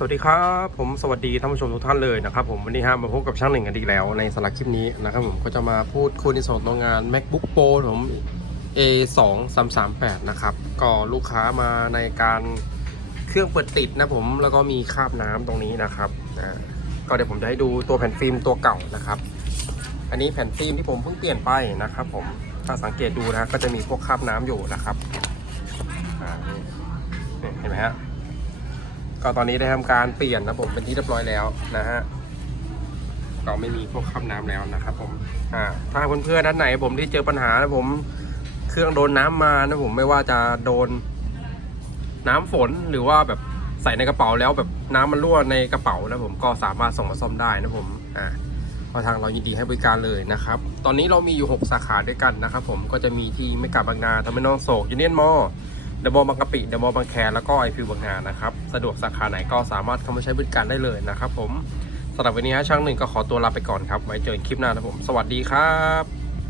สวัสดีครับผมสวัสดีท่านผู้ชมทุกท่านเลยนะครับผมวันนี้ฮะมาพบกับช่างหนึ่งกันอีกแล้วในสำหรับคลิปนี้นะครับผมก็จะมาพูดคุยในส่วนของงาน macbook pro ผม a 2 3 3 8นะครับก็ลูกค้ามาในการเครื่องเปิดติดนะผมแล้วก็มีคราบน้ำตรงนี้นะครับก็เดี๋ยวผมจะให้ดูตัวแผ่นฟิล์มตัวเก่านะครับ อันนี้แผ่นฟิล์มที่ผมเพิ่งเปลี่ยนไปนะครับ ผมถ้าสังเกตดูนะก็จะมีพวกคราบน้ำอยู่นะครับเห็นไหมฮะ ก็ตอนนี้ได้ทำการเปลี่ยนนะผมเป็นที่เรียบร้อยแล้วนะฮะก็ไม่มีพวกคราบน้ำแล้วนะครับผมอ่าถ้าเพื่อนๆด้านไหนผมที่เจอปัญหานะผมเครื่องโดนน้ำมานะผมไม่ว่าจะโดนน้ำฝนหรือว่าแบบใส่ในกระเป๋าแล้วแบบน้ำมันรั่วในกระเป๋านะผมก็สามารถส่งมาซ่อมได้นะผมอ่าเพราะทางเรายินดีให้บริการเลยนะครับ ตอนนี้เรามีอยู่ 6 สาขาด้วยกันนะครับผมก็จะมีที่ไม่กาบบางนาทำให้น้องโศกยูเนียนมอ เดอะมอลล์บางกะปิเดอะมอลล์บางแคแล้วก็ไอพิวบางนานะครับ สะดวกสาขาไหนก็สามารถเข้ามาใช้บริการได้เลยนะครับผมสำหรับวันนี้ช่างหนึ่งก็ขอตัวลาไปก่อนครับ ไว้เจอกันคลิปหน้านะผม สวัสดีครับ